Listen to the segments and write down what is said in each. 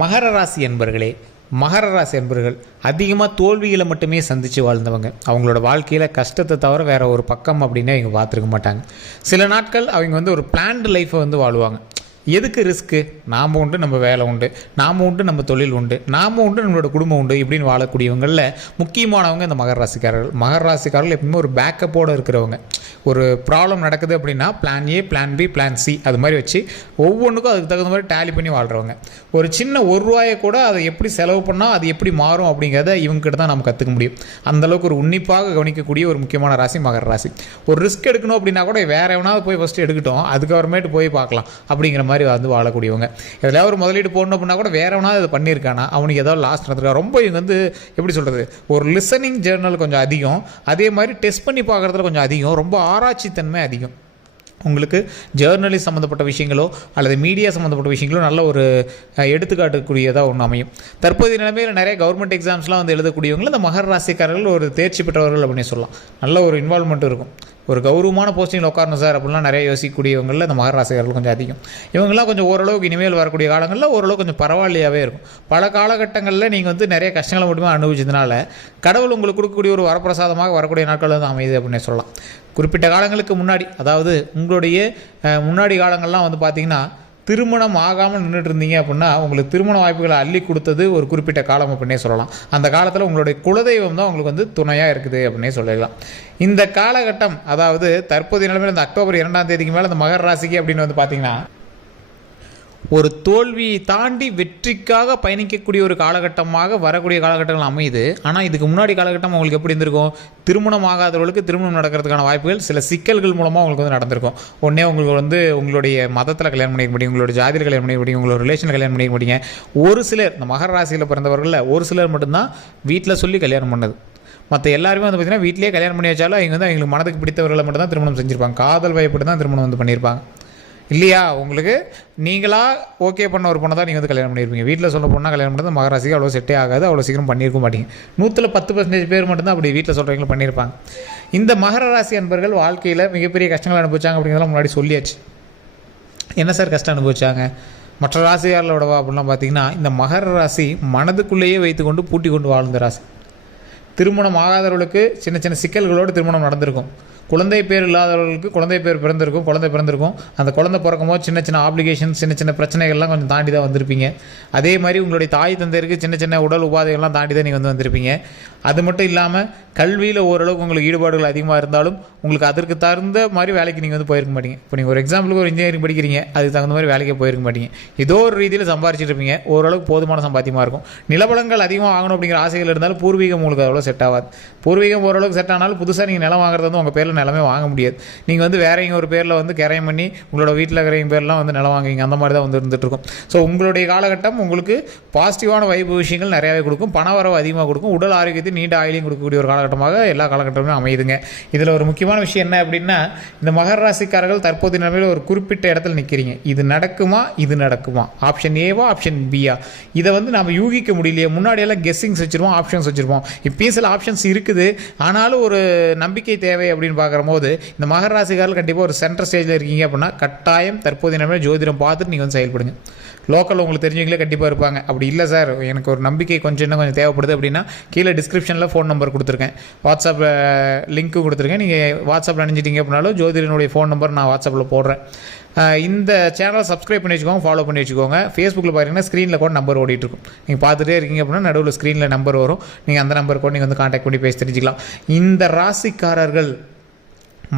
மகர ராசி என்பர்களே, மகர ராசி என்பர்கள் அதிகமாக தோல்விகளை மட்டுமே சந்தித்து வாழ்ந்தவங்க. அவங்களோட வாழ்க்கையில் கஷ்டத்தை தவிர வேறு ஒரு பக்கம் அப்படின்னு அவங்க பார்த்துருக்க மாட்டாங்க. சில நாட்கள் அவங்க ஒரு பிளான்டு லைஃப்பை வாழ்வாங்க. எதுக்கு ரிஸ்க்கு? நாம் உண்டு, நம்ம வேலை உண்டு, நாம் உண்டு, நம்ம தொழில் உண்டு, நாம் உண்டு, நம்மளோட குடும்பம் உண்டு இப்படின்னு வாழக்கூடியவங்களில் முக்கியமானவங்க இந்த மகர ராசிக்காரர்கள். மகர ராசிக்காரர்கள் எப்பவுமே ஒரு பேக்கப்போடு இருக்கிறவங்க. ஒரு ப்ராப்ளம் நடக்குது அப்படின்னா plan A, plan B, plan C அது மாதிரி வச்சு ஒவ்வொன்றுக்கும் அதுக்கு தகுந்த மாதிரி டேலி பண்ணி வாழ்கிறவங்க. ஒரு சின்ன ₹1 கூட அதை எப்படி செலவு பண்ணால் அது எப்படி மாறும் அப்படிங்கிறத இவங்ககிட்ட தான் நம்ம கற்றுக்க முடியும். அந்தளவுக்கு ஒரு உன்னிப்பாக கவனிக்கக்கூடிய ஒரு முக்கியமான ராசி மகர ராசி. ஒரு ரிஸ்க் எடுக்கணும் அப்படின்னா கூட வேறு எவனாவது போய் ஃபஸ்ட்டு எடுக்கட்டும், அதுக்கப்புறமேட்டு போய் பார்க்கலாம் அப்படிங்கிற மாதிரி வாழக்கூடியவங்க. எதாவது ஒரு முதலீடு போடணும் அப்படின்னா கூட வேற எவனாவது அதை பண்ணியிருக்கானா, அவனுக்கு ஏதாவது லாஸ்ட் நடந்திருக்கா. ரொம்ப இவங்க எப்படி சொல்கிறது, ஒரு லிசனிங் ஜேர்னல் கொஞ்சம் அதிகம், அதே மாதிரி டெஸ்ட் பண்ணி பார்க்குறதுல கொஞ்சம் அதிகம், ரொம்ப ஆராய்ச்சித்தன்மை அதிகம். உங்களுக்கு ஜேர்னலிஸ்ட் சம்மந்தப்பட்ட விஷயங்களோ அல்லது மீடியா சம்மந்தப்பட்ட விஷயங்களோ நல்ல ஒரு எடுத்துக்காட்டுக்கூடியதாக ஒன்று அமையும். தற்போதைய நிலைமையில் நிறைய கவர்மெண்ட் எக்ஸாம்ஸ்லாம் எழுதக்கூடியவங்களும் இந்த மகர ராசிக்காரர்கள் ஒரு தேர்ச்சி பெற்றவர்கள் அப்படின்னு சொல்லலாம். நல்ல ஒரு இன்வால்மெண்ட் இருக்கும். ஒரு கௌரவமான போஸ்டிங்கில் உட்காரணும் சார் அப்படிலாம் நிறைய யோசிக்கக்கூடியவங்களில் இந்த மகர ராசிக்காரர்கள் கொஞ்சம் அதிகம். இவங்கெல்லாம் கொஞ்சம் ஓரளவுக்கு இனிமேல் வரக்கூடிய காலங்களில் ஓரளவு கொஞ்சம் பரவாயில்லையாகவே இருக்கும். பல காலகட்டங்களில் நீங்கள் நிறைய கஷ்டங்களை மட்டுமே அனுபவிச்சதுனால கடவுள் உங்களுக்கு கொடுக்கக்கூடிய ஒரு வரப்பிரசாதமாக வரக்கூடிய நாட்கள் அமையுது அப்படின்னு சொல்லலாம். குறிப்பிட்ட காலங்களுக்கு முன்னாடி, அதாவது உங்களுடைய முன்னாடி காலங்கள்லாம் பார்த்திங்கன்னா திருமணம் ஆகாமல் நின்றுட்டு இருந்தீங்க அப்படின்னா உங்களுக்கு திருமண வாய்ப்புகளை அள்ளி கொடுத்தது ஒரு குறிப்பிட்ட காலம் அப்படின்னே சொல்லலாம். அந்த காலத்தில் உங்களுடைய குலதெய்வம் தான் உங்களுக்கு துணையாக இருக்குது அப்படின்னே சொல்லலாம். இந்த காலகட்டம், அதாவது தற்போதைய நிலைமையில் இந்த அக்டோபர் 2ஆம் தேதிக்கு மேலே இந்த மகர ராசிக்கு அப்படின்னு பார்த்தீங்கன்னா ஒரு தோல்வியை தாண்டி வெற்றிக்காக பயணிக்கக்கூடிய ஒரு காலகட்டமாக வரக்கூடிய காலகட்டங்கள் அமையுது. ஆனால் இதுக்கு முன்னாடி காலகட்டம் உங்களுக்கு எப்படி இருந்திருக்கும்? திருமணம் ஆகாதவர்களுக்கு திருமணம் நடக்கிறதுக்கான வாய்ப்புகள் சில சிக்கல்கள் மூலமாக உங்களுக்கு நடந்திருக்கும். ஒன்றே உங்களுக்கு உங்களுடைய மதத்தில் கல்யாணம் பண்ணிக்க முடியும், உங்களோட ஜாதியில் கல்யாணம் பண்ணிக்க முடியும், உங்களோட ரிலேஷனில் கல்யாணம் பண்ணிக்க முடியும். ஒரு சிலர், இந்த மகர ராசியில் பிறந்தவர்களில் ஒரு சிலர் மட்டும்தான் வீட்டில் சொல்லி கல்யாணம் பண்ணது. மற்ற எல்லாருமே பார்த்தீங்கன்னா வீட்டிலேயே கல்யாணம் பண்ணி வச்சாலும் அவங்க அவங்களுக்கு மனதுக்கு பிடித்தவர்களை மட்டும் தான் திருமணம் செஞ்சுருப்பாங்க. காதல் வயப்பட்டு தான் திருமணம் பண்ணியிருப்பாங்க இல்லையா? உங்களுக்கு நீங்களாக ஓகே பண்ண ஒரு பொண்ணை தான் நீங்கள் கல்யாணம் பண்ணியிருப்பீங்க. வீட்டில் சொல்ல பொண்ணாக கல்யாணம் பண்ணுறது மகராசிக்கு அவ்வளோ செட்டே ஆகாது, அவ்வளோ சீக்கிரம் பண்ணியிருக்க மாட்டீங்க. 100% பேர் மட்டும்தான் அப்படி வீட்டில் சொல்கிறவங்களும் பண்ணியிருப்பாங்க. இந்த மகர ராசி அன்பர்கள் வாழ்க்கையில் மிகப்பெரிய கஷ்டங்கள் அனுபவிச்சாங்க அப்படிங்கிறதெல்லாம் முன்னாடி சொல்லியாச்சு. என்ன சார் கஷ்டம் அனுபவிச்சாங்க மற்ற ராசியாரோடவா அப்படின்லாம் பார்த்தீங்கன்னா, இந்த மகர ராசி மனதுக்குள்ளேயே வைத்துக்கொண்டு பூட்டி கொண்டு வாழ்ந்த ராசி. திருமணம் ஆகாதவர்களுக்கு சின்ன சின்ன சிக்கல்களோடு திருமணம் நடந்திருக்கும். குழந்தை பேர் இல்லாதவர்களுக்கு குழந்தை பேர் பிறந்திருக்கும். அந்த குழந்தை பிறக்கும்போது சின்ன சின்ன ஆப்ளிகேஷன்ஸ், சின்ன சின்ன பிரச்சனைகள்லாம் கொஞ்சம் தாண்டி தான் வந்திருப்பீங்க. அதே மாதிரி உங்களுடைய தாய் தந்தையருக்கு சின்ன சின்ன உடல் உபாதைகள்லாம் தாண்டி தான் நீங்கள் வந்திருப்பீங்க. அது மட்டும் இல்லாமல் கல்வியில் ஓரளவுக்கு உங்களுக்கு ஈடுபாடுகள் அதிகமாக இருந்தாலும் உங்களுக்கு அதற்கு தகுந்த மாதிரி வேலைக்கு நீங்கள் போயிருக்க மாட்டீங்க. இப்போ நீங்கள் ஒரு எக்ஸாம்பிளுக்கு ஒரு இன்ஜினியரிங் படிக்கிறீங்க, அதுக்கு தகுந்த மாதிரி வேலைக்கே போயிருக்க மாட்டீங்க. ஏதோ ஒரு ரீதியில் சம்பாரிச்சிட்டு இருப்பீங்க, ஓரளவுக்கு போதுமான சம்பாத்தியமாக இருக்கும். நிலவளங்கள் அதிகமாக ஆகணும் அப்படிங்கிற ஆசைகள் இருந்தாலும் பூர்வீகம் உங்களுக்கு அவ்வளோ செட் ஆகாது. பூர்வீகம் ஓரளவுக்கு செட் ஆனாலும் புதுசாக நீங்கள் நிலம் வாங்குறது உங்கள் பேரில் நிலமே வாங்க முடியாது. நீங்கள் வேற ஒரு பேரில் கரையம் பண்ணி உங்களோட வீட்டில் இருக்கிற பேர்லாம் நிலம் வாங்குவீங்க. அந்த மாதிரி தான் இருந்துகிட்ருக்கும். ஸோ உங்களுடைய காலகட்டம் உங்களுக்கு பாசிட்டிவான வைப்பு விஷயங்கள் நிறையாவே கொடுக்கும், பண வரவு அதிகமாக கொடுக்கும், உடல் ஆரோக்கியத்தை நீண்ட ஆயிலையும் கொடுக்கக்கூடிய ஒரு காலகட்டமாக எல்லா காலகட்டமுமே அமையுதுங்க. இதில் ஒரு முக்கியமான விஷயம் என்ன அப்படின்னா, இந்த மகர ராசிக்காரர்கள் தற்போதைய நிலைமையில் ஒரு குறிப்பிட்ட இடத்துல நிற்கிறீங்க. இது நடக்குமா, ஆப்ஷன் ஏவா ஆப்ஷன் பியா, இதை நாம் யூகிக்க முடியலையே. முன்னாடியெல்லாம் கெஸ்ஸிங்ஸ் வச்சுருவோம், ஆப்ஷன்ஸ் வச்சுருப்போம். இப்போயும் சில ஆப்ஷன்ஸ் இருக்குது, ஆனாலும் ஒரு நம்பிக்கை தேவை அப்படின்னு பார்க்குற போது இந்த மகர ராசிக்காரர்கள் கண்டிப்பாக ஒரு சென்டர் ஸ்டேஜில் இருக்கீங்க அப்படின்னா கட்டாயம் தற்போதைய நிலைமையில் ஜோதிடம் பார்த்துட்டு நீங்கள் செயல்படுங்க. லோக்கல் உங்களுக்கு தெரிஞ்சவங்களே கண்டிப்பாக இருப்பாங்க. அப்படி இல்லை சார் எனக்கு ஒரு நம்பிக்கை இன்னும் கொஞ்சம் தேவைப்படுது அப்படின்னா கீழே டிஸ்கிரிப்ஷனில் ஃபோன் நம்பர் கொடுத்துருக்கேன், வாட்ஸ்அப் லிங்க்கு கொடுத்துருக்கேன். நீங்கள் வாட்ஸ்அப்பில் அணிஞ்சிட்டிங்க அப்படின்னாலும் ஜோதிடனுடைய ஃபோன் நம்பர் நான் வாட்ஸ்அப்பில் போடுறேன். இந்த சேனலை சப்ஸ்கிரைப் பண்ணி வச்சுக்கோங்க, ஃபாலோ பண்ணி வச்சுக்கோங்க. ஃபேஸ்புக்கில் பார்த்தீங்கன்னா ஸ்க்ரீனில் கூட நம்பர் ஓடிட்டுருக்கும். நீங்கள் பார்த்துட்டே இருக்கீங்க அப்படின்னா நடுவில் ஸ்க்ரீனில் நம்பர் வரும். நீங்கள் அந்த நம்பர் கூட நீங்கள் கான்டாக்ட் பண்ணி பேசி தெரிஞ்சுக்கலாம். இந்த ராசிக்காரர்கள்,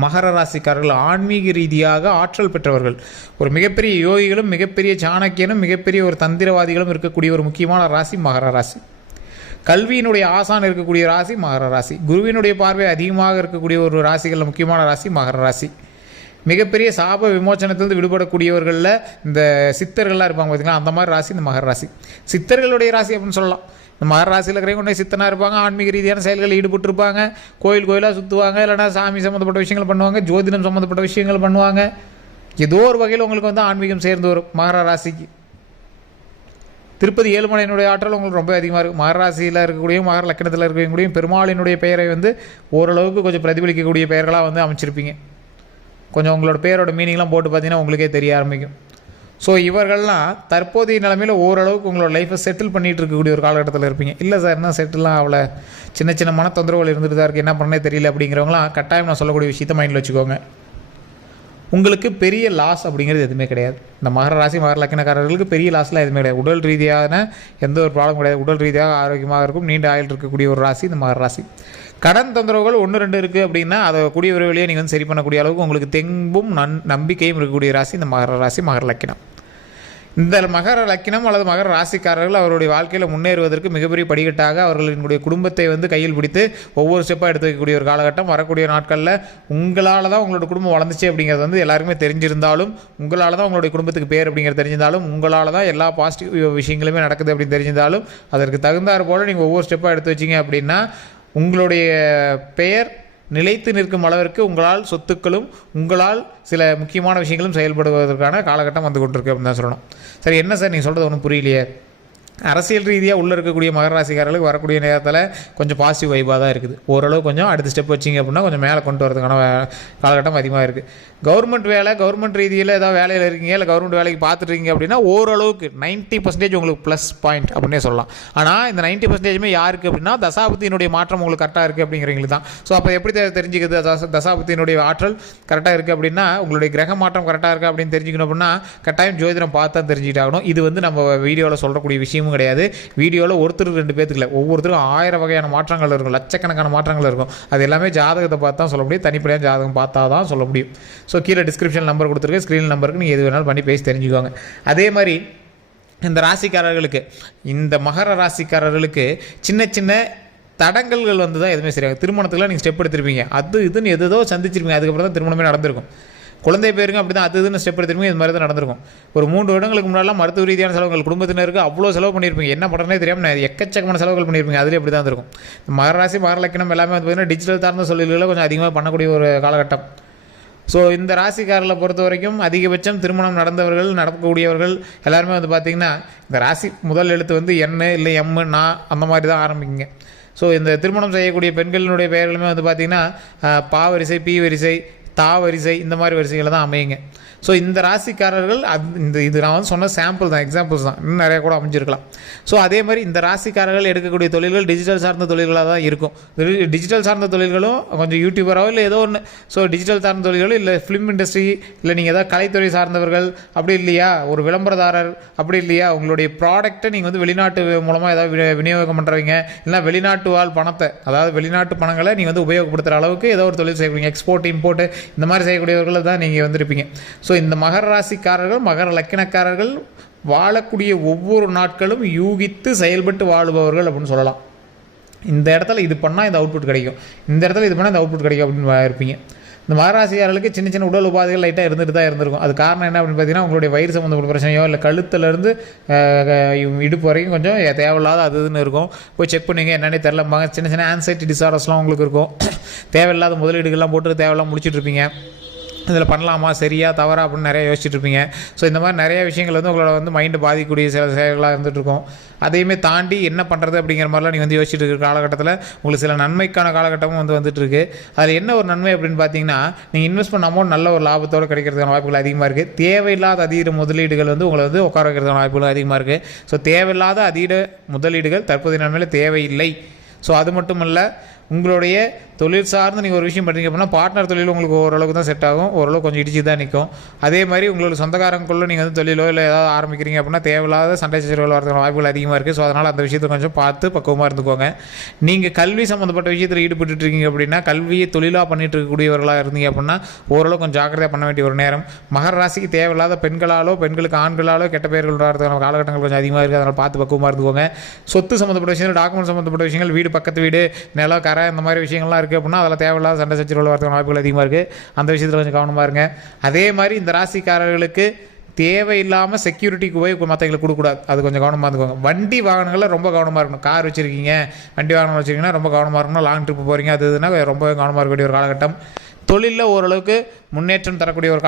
மகர ராசிக்காரர்கள் ஆன்மீக ரீதியாக ஆற்றல் பெற்றவர்கள். ஒரு மிகப்பெரிய யோகிகளும் மிகப்பெரிய சாணக்கியனும் மிகப்பெரிய ஒரு தந்திரவாதிகளும் இருக்கக்கூடிய ஒரு முக்கியமான ராசி மகர ராசி. கல்வியினுடைய ஆசான் இருக்கக்கூடிய ராசி மகர ராசி. குருவினுடைய பார்வை அதிகமாக இருக்கக்கூடிய ஒரு ராசிகளில் முக்கியமான ராசி மகர ராசி. மிகப்பெரிய சாப விமோச்சனத்திலிருந்து விடுபடக்கூடியவர்களில் இந்த சித்தர்கள்லாம் இருப்பாங்க பார்த்தீங்களா, அந்த மாதிரி ராசி இந்த மகர ராசி. சித்தர்களுடைய ராசி அப்படின்னு சொல்லலாம். இந்த மகர ராசியில் இருக்கிறவங்க சித்தனாக இருப்பாங்க, ஆன்மீக ரீதியான செயல்களில் ஈடுபட்டிருப்பாங்க, கோயிலாக சுற்றுவாங்க, இல்லைனா சாமி சம்மந்தப்பட்ட விஷயங்கள் பண்ணுவாங்க, ஜோதிடம் சம்மந்தப்பட்ட விஷயங்கள் பண்ணுவாங்க. ஏதோ ஒரு வகையில் உங்களுக்கு ஆன்மீகம் சேர்ந்து வரும் மகர ராசிக்கு. திருப்பதி ஏழுமலையினுடைய ஆற்றல் உங்களுக்கு ரொம்ப அதிகமாக இருக்கும். மகர ராசியில் இருக்கக்கூடிய மகர லக்கணத்தில் இருக்கக்கூடிய பெருமாளினுடைய பெயரை ஓரளவுக்கு கொஞ்சம் பிரதிபலிக்கக்கூடிய பெயர்களாக அமைச்சிருப்பீங்க. கொஞ்சம் உங்களோட பேரோட மீனிங்லாம் போட்டு பார்த்தீங்கன்னா உங்களுக்கே தெரிய ஆரம்பிக்கும். ஸோ இவர்கள்லாம் தற்போதைய நிலைமையில் ஓரளவுக்கு உங்களோட லைஃப்பை செட்டில் பண்ணிகிட்டு இருக்கக்கூடிய ஒரு காலகட்டத்தில் இருப்பீங்க. இல்லை சார் என்ன செட்டிலாம் அவ்வளோ சின்ன சின்ன மன தொந்தரவுகள் இருந்துட்டு தான் இருக்குது, என்ன பண்ணே தெரியல அப்படிங்கிறவங்களாம் கட்டாயம் நான் சொல்லக்கூடிய விஷயத்தை மைண்டில் வச்சுக்கோங்க. உங்களுக்கு பெரிய லாஸ் அப்படிங்கிறது எதுவுமே கிடையாது. இந்த மகர ராசி மகர லக்னக்காரர்களுக்கு பெரிய லாஸ்லாம் எதுவுமே கிடையாது. உடல் ரீதியான எந்த ஒரு ப்ராப்ளம் கிடையாது. உடல் ரீதியாக ஆரோக்கியமாக இருக்கும், நீண்ட ஆயுள் இருக்கக்கூடிய ஒரு ராசி இந்த மகர ராசி. கடன் தொந்தரவுகள் 1-2 இருக்குது அப்படின்னா அதை கூடிய விரைவிலேயே நீங்கள் வந்து சரி பண்ணக்கூடிய அளவுக்கு உங்களுக்கு தெம்பும் நம்பிக்கையும் இருக்கக்கூடிய ராசி இந்த மகர ராசி மகர லக்கினம். இந்த மகர லக்கினம் அல்லது மகர ராசிக்காரர்கள் அவருடைய வாழ்க்கையில் முன்னேறுவதற்கு மிகப்பெரிய படிக்கட்டாக அவர்களினுடைய குடும்பத்தை வந்து கையில் பிடித்து ஒவ்வொரு ஸ்டெப்பாக எடுத்து வைக்கக்கூடிய ஒரு காலகட்டம் வரக்கூடிய நாட்களில். உங்களால் தான் உங்களோட குடும்பம் வளர்ந்துச்சு அப்படிங்கிறது வந்து எல்லாருமே தெரிஞ்சிருந்தாலும், உங்களால் தான் உங்களுடைய குடும்பத்துக்கு பேர் அப்படிங்கிறது தெரிஞ்சிருந்தாலும், உங்களால் தான் எல்லா பாசிட்டிவ் விஷயங்களுமே நடக்குது அப்படின்னு தெரிஞ்சிருந்தாலும், அதற்கு தகுந்தாற் போல் நீங்கள் ஒவ்வொரு ஸ்டெப்பாக எடுத்து வச்சிங்க அப்படின்னா உங்களுடைய பெயர் நிலைத்து நிற்கும் அளவிற்கு உங்களால் சொத்துக்களும் உங்களால் சில முக்கியமான விஷயங்களும் செயல்படுவதற்கான காலகட்டம் வந்து கொண்டிருக்கு அப்படின்னு தான் சொல்லணும். சரி, என்ன சார் நீங்கள் சொல்கிறது ஒன்றும் புரியலையே. அரசியல் ரீதியாக உள்ளே இருக்கக்கூடிய மகர ராசிக்காரர்களுக்கு வரக்கூடிய நேரத்தில் கொஞ்சம் பாசிட்டிவ் வைப்பாக தான் இருக்குது. ஓரளவு கொஞ்சம் அடுத்த ஸ்டெப் வச்சிங்க அப்படின்னா கொஞ்சம் மேலே கொண்டு வரதுக்கான காலகட்டம் அதிகமாக இருக்குது. கவர்மெண்ட் வேலை, கவர்மெண்ட் ரீதியில் ஏதாவது வேலையில் இருக்கீங்க, இல்லை கவர்மெண்ட் வேலைக்கு பார்த்துட்ருக்கீங்க அப்படின்னா ஓரளவுக்கு 90% உங்களுக்கு ப்ளஸ் பாயிண்ட் அப்படின்னே சொல்லலாம். ஆனால் இந்த 90% யாருக்கு அப்படின்னா தசாபுத்தியினுடைய மாற்றம் உங்களுக்கு கரெக்டாக இருக்குது அப்படிங்கிறவங்களுக்கு தான். ஸோ அப்போ எப்படி தெரிஞ்சுக்கிறது தசாபுத்தியினுடைய ஆற்றல் கரெக்டாக இருக்குது அப்படின்னா உங்களுடைய கிரக மாற்றம் கரெக்டாக இருக்குது அப்படின்னு தெரிஞ்சுக்கணும் அப்படின்னா கட்டாயம் ஜோதிடம் பார்த்து தான் தெரிஞ்சுக்கிட்டாகணும். இது வந்து நம்ம வீடியோவில் சொல்லக்கூடிய விஷயம் கிடையாது. வீடியோவில் ஒருத்தர் 2 பேத்துக்கு இல்லை, ஒவ்வொருத்தரும் 1000 வகையான மாற்றங்கள் இருக்கும், லட்சக்கணக்கான மாற்றங்கள் இருக்கும். அது எல்லாமே ஜாதகத்தை பார்த்து தான் சொல்ல முடியும், தனிப்படையாக ஜாதகம் பார்த்தா தான் சொல்ல முடியும். ஸோ கீழே டிஸ்கிரிப்ஷன் நம்பர் கொடுத்துருக்கேன், ஸ்க்ரீன் நம்பருக்கு நீங்கள் எது வேணாலும் பண்ணி பேசி தெரிஞ்சுக்கோங்க. அதே மாதிரி இந்த ராசிக்காரர்களுக்கு, இந்த மகர ராசிக்காரர்களுக்கு சின்ன சின்ன தடங்கல்கள் வந்து தான் எதுவுமே சரியாகும். திருமணத்துக்குலாம் நீங்கள் ஸ்டெப் எடுத்திருப்பீங்க, அது இதுன்னு எதோ சந்திச்சிருப்பீங்க, அதுக்கப்புறம் தான் திருமணமே நடந்திருக்கும். குழந்தை பேருங்க அப்படி தான் அது இதுன்னு ஸ்டெப் எடுத்துருப்பீங்க, இது மாதிரி தான் நடந்திருக்கும். ஒரு 3 வருடங்களுக்கு முன்னாடிலாம் மருத்துவ ரீதியான செலவுகள் குடும்பத்தினருக்கு அவ்வளோ செலவு பண்ணியிருப்பீங்க, என்ன பண்ணுறதே தெரியாமல் எக்கச்சக்கமான செலவுகள் பண்ணியிருப்பீங்க. அதுலேயே அப்படி தான் இருக்கும். மகர ராசி மகர லக்கினம் எல்லாமே வந்து பார்த்திங்கன்னா டிஜிட்டல் சார்ந்த தொழில்களை கொஞ்சம் அதிகமாக பண்ணக்கூடிய ஒரு காலகட்டம். ஸோ இந்த ராசிக்காரர்களை பொறுத்த வரைக்கும் அதிகபட்சம் திருமணம் நடந்தவர்கள் நடக்கக்கூடியவர்கள் எல்லாருமே வந்து பார்த்திங்கன்னா இந்த ராசி முதல் எழுத்து வந்து என் இல்லை எம் நா அந்த மாதிரி தான் ஆரம்பிக்குங்க. ஸோ இந்த திருமணம் செய்யக்கூடிய பெண்களினுடைய பெயர்களுமே வந்து பார்த்திங்கன்னா பா வரிசை, பி வரிசை, தா வரிசை, இந்த மாதிரி வரிசைகளை தான் அமையுங்க. ஸோ இந்த ராசிக்காரர்கள் இது நான் வந்து சொன்ன சாம்பிள் தான், எக்ஸாம்பிள்ஸ் தான், இன்னும் நிறையா கூட அமைஞ்சிருக்கலாம். ஸோ அதே மாதிரி இந்த ராசிக்காரர்கள் எடுக்கக்கூடிய தொழில்கள் டிஜிட்டல் சார்ந்த தொழில்களாக தான் இருக்கும். டிஜிட்டல் சார்ந்த தொழில்களும் கொஞ்சம் யூடியூபராகவோ இல்லை ஏதோ ஒன்று. ஸோ டிஜிட்டல் சார்ந்த தொழில்களும் இல்லை ஃபிலிம் இண்டஸ்ட்ரி, இல்லை நீங்கள் ஏதாவது கலைத்துறை சார்ந்தவர்கள் அப்படி இல்லையா, ஒரு விளம்பரதாரர் அப்படி இல்லையா, உங்களுடைய ப்ராடக்ட்டை நீங்கள் வந்து வெளிநாட்டு மூலமாக ஏதாவது விநியோகம் பண்ணுறவங்க, இல்லை வெளிநாட்டு வாழ் பணத்தை, அதாவது வெளிநாட்டு பணங்களை நீங்கள் வந்து உபயோகப்படுத்துகிற அளவுக்கு ஏதோ ஒரு தொழில் செய்யக்கூடிய எக்ஸ்போர்ட் இம்போர்ட் இந்த மாதிரி செய்யக்கூடியவர்கள் தான் நீங்கள் வந்து இருப்பீங்க. ஸோ இந்த மகர ராசிக்காரர்கள் மகர லக்கினக்காரர்கள் வாழக்கூடிய ஒவ்வொரு நாட்களும் யூகித்து செயல்பட்டு வாழுபவர்கள் அப்படின்னு சொல்லலாம். இந்த இடத்துல இது பண்ணால் இந்த அவுட்புட் கிடைக்கும், இந்த இடத்துல இது பண்ணால் இந்த அவுட்புட் கிடைக்கும் அப்படின்னு இருப்பீங்க. இந்த மகராசிக்காரர்களுக்கு சின்ன சின்ன உடல் உபாதைகள் லைட்டாக இருந்துட்டு தான் இருந்திருக்கும். அது காரணம் என்ன அப்படின்னு பார்த்தீங்கன்னா உங்களுடைய வயிறு சம்மந்தப்பட்ட பிரச்சனையோ இல்லை கழுத்துலேருந்து இடுப்பு வரைக்கும் கொஞ்சம் தேவையில்லாத அது இதுன்னு இருக்கும். போய் செக் பண்ணிங்க, என்னென்னே தெரிலம்பாங்க. சின்ன சின்ன ஆன்சைட்டி டிசார்டர்ஸ்லாம் உங்களுக்கு இருக்கும். தேவையில்லாத முதலீடுகள்லாம் போட்டு தேவையில்லாம் முடிச்சுட்டு இருப்பீங்க. இதில் பண்ணலாமா, சரியா தவறா அப்படின்னு நிறைய யோசிச்சுட்டு இருப்பீங்க. ஸோ இந்த மாதிரி நிறைய விஷயங்கள் வந்து உங்களோட வந்து மைண்டு பாதிக்கக்கூடிய சில செயல்களாக இருந்துகிட்ருக்கும். அதையுமே தாண்டி என்ன பண்ணுறது அப்படிங்கிற மாதிரிலாம் நீங்கள் வந்து யோசிச்சுட்டு இருக்கிற காலகட்டத்தில் உங்களுக்கு சில நன்மைக்கான காலகட்டமும் வந்துட்டுருக்கு. அதில் என்ன ஒரு நன்மை அப்படின்னு பார்த்தீங்கன்னா நீங்கள் இன்வெஸ்ட் பண்ண அமௌண்ட் நல்ல ஒரு லாபத்தோடு கிடைக்கிறதுக்கான வாய்ப்புகள் அதிகமாக இருக்குது. தேவையில்லாத அதீத முதலீடுகள் வந்து உங்களை வந்து உட்கார வைக்கிறதுக்கான வாய்ப்புகள் அதிகமாக இருக்குது. ஸோ தேவையில்லாத அதீத முதலீடுகள் தற்போதைய நன்மையில் தேவையில்லை. ஸோ அது மட்டும் இல்லை, உங்களுடைய தொழில் சார்ந்து நீங்கள் ஒரு விஷயம் பண்ணுறீங்க அப்படின்னா பார்ட்னர் தொழில் உங்களுக்கு ஓரளவுக்கு தான் செட் ஆகும், ஓரளவு கொஞ்சம் இடிச்சு தான் நிற்கும். அதே மாதிரி உங்களுக்கு சொந்தக்காரங்களுக்குள்ளே நீங்கள் வந்து தொழிலோ இல்லை ஏதாவது ஆரம்பிக்கிறீங்க அப்படின்னா தேவையில்லாத சண்டை சச்சரவுகள் வரதுக்கான வாய்ப்புகள் அதிகமாக இருக்குது. ஸோ அதனால் அந்த விஷயத்தை கொஞ்சம் பார்த்து பக்குவமாக இருந்துக்கோங்க. நீங்கள் கல்வி சம்மந்தப்பட்ட விஷயத்தில் ஈடுபட்டு இருக்கீங்க அப்படின்னா, கல்வியை தொழிலாக பண்ணிட்டு இருக்கக்கூடியவர்களாக இருந்தீங்க அப்படின்னா ஓரளவு கொஞ்சம் ஜாக்கிரதையாக பண்ண வேண்டிய ஒரு நேரம். மகர ராசிக்கு தேவையில்லாத பெண்களாலோ பெண்களுக்கு ஆண்களாலோ கெட்ட பெயர்கள் வரதுக்கான காலகட்டங்கள் கொஞ்சம் அதிகமாக இருக்குது. அதனால் பார்த்து பக்குவமாக இருந்துக்கோங்க. சொத்து சம்மந்தப்பட்ட விஷயங்கள், டாக்குமெண்ட் சம்மந்தப்பட்ட விஷயங்கள், வீடு பக்கத்து வீடு, நிலம் கரை, இந்த மாதிரி விஷயங்கள்லாம் இருக்குது அப்படின்னா அதில் தேவையில்லாத சண்டை சச்சரவுகள் வரதுக்கான வாய்ப்புகள் அதிகமாக இருக்குது. அந்த விஷயத்தில் கொஞ்சம் கவனமாக இருங்க. அதே மாதிரி இந்த ராசிக்காரர்களுக்கு தேவையில்லாமல் செக்யூரிட்டிக்கு போய் மற்றவங்களுக்கு கொடுக்கக்கூடாது, அது கொஞ்சம் கவனமாக இருந்துக்கோங்க. வண்டி வாகனங்களில் ரொம்ப கவனமாக இருக்கணும். கார் வச்சுருக்கீங்க, வண்டி வாகனம் வச்சுருக்கீங்கன்னா ரொம்ப கவனமாக இருக்கணும். லாங் ட்ரிப்பு போகிறீங்க, அது இதுனா ரொம்ப கவனமாக இருக்கக்கூடிய ஒரு காலகட்டம். தொழிலில் ஓரளவுக்கு முன்னேற்றம் தரக்கூடிய ஒரு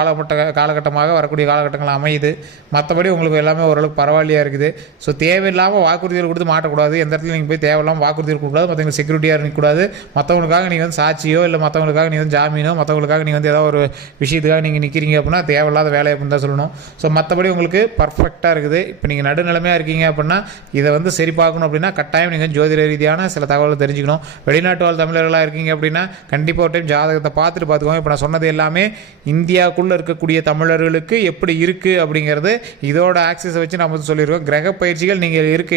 காலகட்டமாக வரக்கூடிய காலகட்டங்கள் அமையுது. மற்றபடி உங்களுக்கு எல்லாமே ஓரளவுக்கு பரவாயில்லையாக இருக்குது. ஸோ தேவையில்லாமல் வாக்குறுதிகள் கொடுத்து மாட்டக்கூடாது. எந்த இடத்துல நீங்கள் போய் தேவையில்லாமல் வாக்குறுதிகள் கொடுக்கூடாது. மற்றவங்க செக்யூரிட்டியாக இருக்கக்கூடாது. மற்றவங்களுக்காக நீங்கள் வந்து சாட்சியோ இல்லை மற்றவங்களுக்காக நீங்கள் வந்து ஜாமீனோ மற்றவங்களுக்காக நீங்கள் வந்து ஏதாவது ஒரு விஷயத்துக்காக நீங்கள் நிற்கிறீங்க அப்படின்னா தேவையில்லாத வேலையை அப்படின்னு தான் சொல்லணும். ஸோ மற்றபடி உங்களுக்கு பர்ஃபெக்டாக இருக்குது. இப்போ நீங்கள் நடுநிலைமையாக இருக்கீங்க அப்படின்னா இதை வந்து சரி பார்க்கணும் அப்படின்னா கட்டாயம் நீங்கள் ஜோதிட ரீதியான சில தகவலை தெரிஞ்சுக்கணும். வெளிநாட்டு வாழ் தமிழர்களாக இருக்கீங்க அப்படின்னா கண்டிப்பாக ஒரு டைம் ஜாதகத்தை பார்த்துக்கோங்க. இப்போ நான் சொன்னது எல்லாமே இந்தியாவுக்குள்ளே இருக்கக்கூடிய தமிழர்களுக்கு எப்படி இருக்குது அப்படிங்கிறது இதோட ஆக்சஸை வச்சு நம்ம சொல்லியிருக்கோம். கிரக பயிற்சிகள் நீங்கள் இருக்க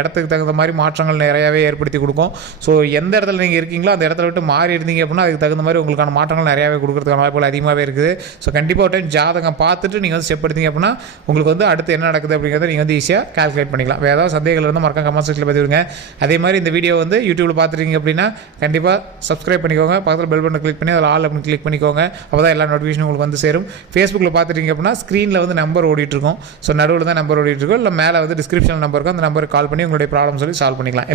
இடத்துக்கு தகுந்த மாதிரி மாற்றங்கள் நிறையாவே ஏற்படுத்தி கொடுக்கும். ஸோ எந்த இடத்துல நீங்கள் இருக்கீங்களோ அந்த இடத்துல விட்டு மாறி இருந்தீங்க அப்படின்னா அதுக்கு தகுந்த மாதிரி உங்களுக்கான மாற்றங்கள் நிறையாவே கொடுக்குறதுக்கான வாய்ப்புகள் அதிகமாகவே இருக்குது. ஸோ கண்டிப்பாக ஒரு டைம் ஜாதகம் பார்த்துட்டு நீங்கள் வந்து ஸ்டெப் எடுத்தீங்க அப்படின்னா உங்களுக்கு வந்து அடுத்து என்ன நடக்குது அப்படிங்கிறத நீங்கள் வந்து ஈஸியாக கால்குலேட் பண்ணிக்கலாம். வேறு ஏதாவது சந்தேகங்கள் இருந்தால் மறக்காம கமெண்ட் செக்ஷனில் பதிவிடுங்க. அதே மாதிரி இந்த வீடியோ வந்து யூடியூப்பில் பார்த்துருக்கீங்க அப்படின்னா கண்டிப்பாக சப்ஸ்கிரைப் பண்ணிக்கோங்க. பக்கத்தில் பெல் பட்டன் கிளிக் பண்ணி அதில் ஆல் அப்படின்னு கிளிக் பண்ணிக்கோங்க. அப்போ தான் எல்லா நோட்டிஃபிகேஷன் உங்களுக்கு வந்து சேரும். ஃபேஸ்புக்கில் பார்த்துட்டீங்க அப்படின்னா ஸ்க்ரீனில் வந்து நம்பர் ஓடிட்டுருக்கும். ஸோ நடுவில் தான் நம்பர் ஓடிட்டுருக்கும். இல்லை மேலே வந்து டிஸ்கிரிப்ஷனில் நம்பர் இருக்கும். அந்த நம்பருக்கு கால் பண்ணி உங்களுடைய ப்ராப்ளம் சொல்லி சால்வ் பண்ணிக்கலாம்.